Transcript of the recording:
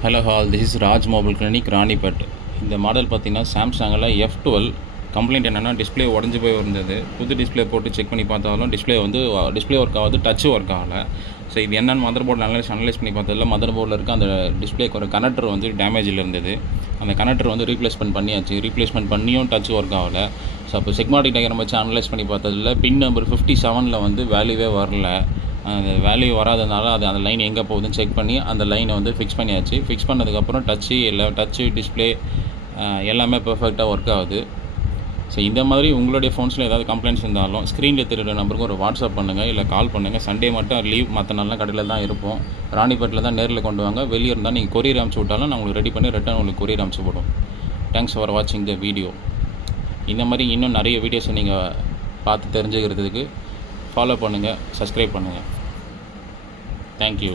Hello hall, this is Raj mobile clinic, Ranipet. இந்த model பார்த்தீங்கன்னா சாம்சங்கில் F12. கம்ப்ளைண்ட் என்னென்னா டிஸ்பிளே உடஞ்சி போய் இருந்தது. புது டிஸ்பிளே போட்டு செக் பண்ணி பார்த்தாலும் டிஸ்பிளே ஒர்க் ஆகுது, டச்சு ஒர்க் ஆகலை. ஸோ இது என்னென்னு மதர் போர்டு அனலைஸ் பண்ணி பார்த்ததில்ல. மதர் போர்டில் இருக்க அந்த டிஸ்பிளேக்கு ஒரு கனெக்டர் வந்து டேமேஜில் இருந்தது. அந்த கனெக்டர் வந்து ரீப்ளேஸ்மெண்ட் பண்ணியும் டச் ஒர்க் ஆகலை. ஸோ அப்போ செக்மாட்டிக் டயக்ராம் வச்சு அனலைஸ் பண்ணி பார்த்ததில்ல. பின் நம்பர் 57 வந்து வேல்யூவே வரல. அந்த வேல்யூ வராதனால அந்த லைன் எங்கே போகுதுன்னு செக் பண்ணி அந்த லைனை வந்து ஃபிக்ஸ் பண்ணியாச்சு. ஃபிக்ஸ் பண்ணதுக்கப்புறம் டச்சு டிஸ்பிளே எல்லாமே பெர்ஃபெக்டாக ஒர்க் ஆகுது. ஸோ இந்த மாதிரி உங்களுடைய ஃபோன்ஸில் ஏதாவது கம்ப்ளைண்ட்ஸ் இருந்தாலும் ஸ்க்ரீனில் தெரியுற நம்பருக்கு ஒரு வாட்ஸ்அப் பண்ணுங்கள், இல்லை கால் பண்ணுங்கள். சண்டே மட்டும் லீவ், மற்ற நாள்லாம் கடையில் தான் இருப்போம். ராணிப்பேட்டில் தான் நேரில் கொண்டு வாங்க. வெளியே இருந்தால் நீங்கள் கொரியர் அனுப்பிச்சி விட்டாலும் நான் உங்களுக்கு ரெடி பண்ணி ரிட்டர்ன் உங்களுக்கு கொரியர் அனுப்பிச்சி போடுவோம். தேங்க்ஸ் ஃபார் வாட்சிங் த வீடியோ. இந்த மாதிரி இன்னும் நிறைய வீடியோஸை நீங்கள் பார்த்து தெரிஞ்சுக்கிறதுக்கு ஃபாலோ பண்ணுங்கள், சப்ஸ்கிரைப் பண்ணுங்கள். Thank you.